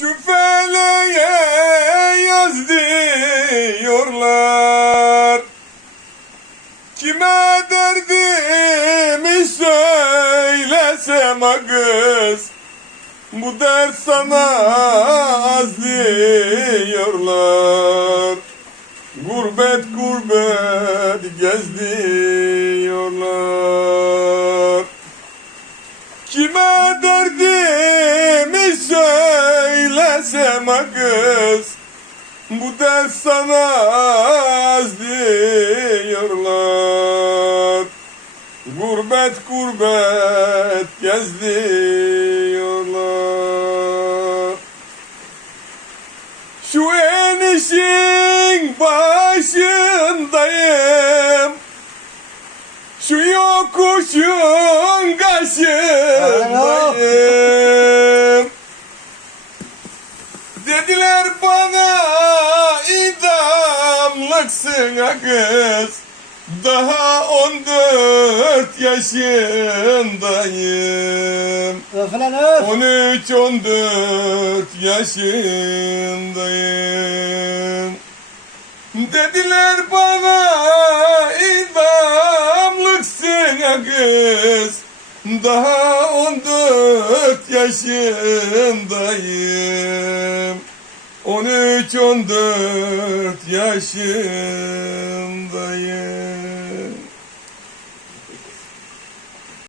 Şu feleğe yaz diyorlar. Kime derdimi söylesem ha kız Bu dert sana az diyorlar. Gurbet gurbet gez diyorlar kız. Bu dert sana az diyorlar. Gurbet gurbet gez diyorlar Şu enişin başındayım. Şu yokuşun kaşındayım Dediler bana idamlıksın ha kız. Daha on dört yaşındayım. Öf lan öf. 13-14 yaşındayım. Dediler bana idamlıksın ha kız. Daha 14 yaşındayım 13-14 yaşındayım